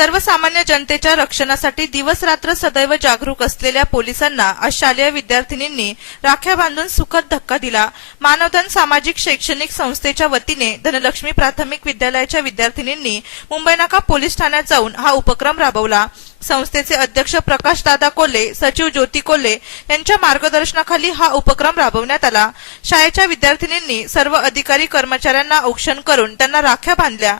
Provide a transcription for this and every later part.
सर्वसामान्य जनतेच्या रक्षणासाठी दिवस रात्र सदैव जागरूक असलेल्या पोलिसांना आज शालेय विद्यार्थिनींनी राख्या बांधून सुखद धक्का दिला. मानवधन सामाजिक शैक्षणिक संस्थेच्या वतीने धनलक्ष्मी प्राथमिक विद्यालयाच्या विद्यार्थिनींनी मुंबई नाका पोलीस ठाण्यात जाऊन हा उपक्रम राबवला. संस्थेचे अध्यक्ष प्रकाश दादा कोल्हे सचिव ज्योती कोल्हे यांच्या मार्गदर्शनाखाली हा उपक्रम राबवण्यात आला. शाळेच्या विद्यार्थिनींनी सर्व अधिकारी कर्मचाऱ्यांना औक्षण करून त्यांना राख्या बांधल्या.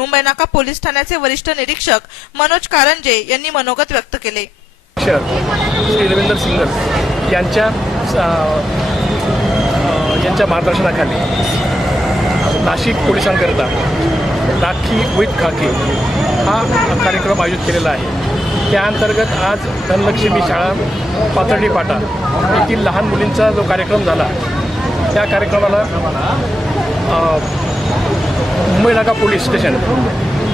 मुंबई नाका पोलीस ठाण्याचे वरिष्ठ निरीक्षक मनोज कारंजे यांनी मनोगत व्यक्त केले. श्री रवींद्र सिंगल यांच्या यांच्या मार्गदर्शनाखाली नाशिक पोलिसांकरिता राखी विथ खाकी हा कार्यक्रम आयोजित केलेला आहे. त्या अंतर्गत आज धनलक्ष्मी शाळा पाथर्डी पाटा येथील लहान मुलींचा जो कार्यक्रम झाला त्या कार्यक्रमाला मुंबई नाका पोलीस स्टेशन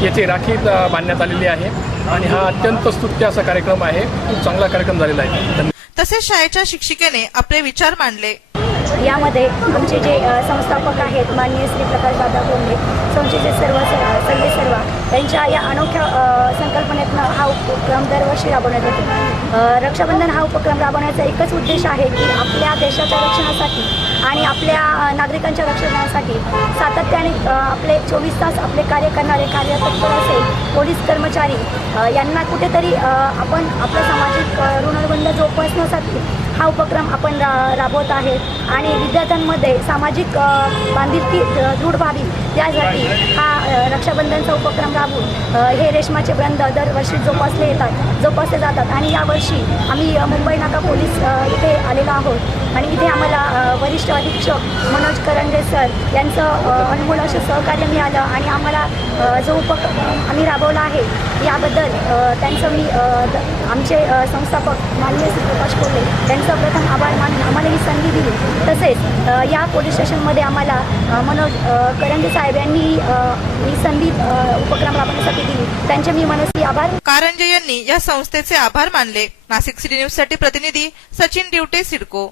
येथे राखी बांधण्यात आलेली आहे आणि हा अत्यंत स्तुत्य असा कार्यक्रम आहे. खूप चांगला कार्यक्रम झालेला आहे. तसेच शाळेच्या शिक्षिकेने आपले विचार मांडले. यामध्ये आमचे जे संस्थापक आहेत माननीय श्री प्रकाशदादा बोंडे संस्थेचे सर्व स- सर्वे सर्व त्यांच्या या अनोख्या संकल्पनेतनं हा उपक्रम दरवर्षी राबवण्यात येतो. रक्षाबंधन हा उपक्रम राबवण्याचा एकच उद्देश आहे की आपल्या देशाच्या रक्षणासाठी आणि आपल्या नागरिकांच्या रक्षणासाठी सातत्याने आपले चोवीस तास आपले कार्य करणारे कार्यतत्पर असेल पोलीस कर्मचारी यांना कुठेतरी आपण आपलं सामाजिक ऋणबंध जोपासण्यासाठी हा उपक्रम आपण रा राबवत आहेत आणि विद्यार्थ्यांमध्ये सामाजिक बांधिलकी दृढ व्हावी त्यासाठी हा रक्षाबंधनचा उपक्रम राबवून हे रेशमाचे बंध दरवर्षी जोपासले येतात जोपासले जातात. आणि यावर्षी आम्ही मुंबई नाका पोलीस इथे आलेलो आहोत. आणि इथे आम्हाला वरिष्ठ वरिष्ठ अधीक्षक मनोज करंजे सर यांचं अनुकूल असं सहकार्य मिळालं आणि आम्हाला जो उपक आम्ही राबवला आहे याबद्दल त्यांचं मी आमचे संस्थापक माननीय प्रकाश कोल्हे यांचं प्रथम आभार मानून आम्हाला ही संधी दिली. तसेच या पोलीस स्टेशनमध्ये आम्हाला मनोज करंजे साहेब यांनी ही संधी उपक्रम राबवण्यासाठी दिली. त्यांचे मी मनस्वी आभार. कारंजे यांनी या संस्थेचे आभार मानले. नाशिक सिटी न्यूजसाठी प्रतिनिधी सचिन डिवटे सिडको.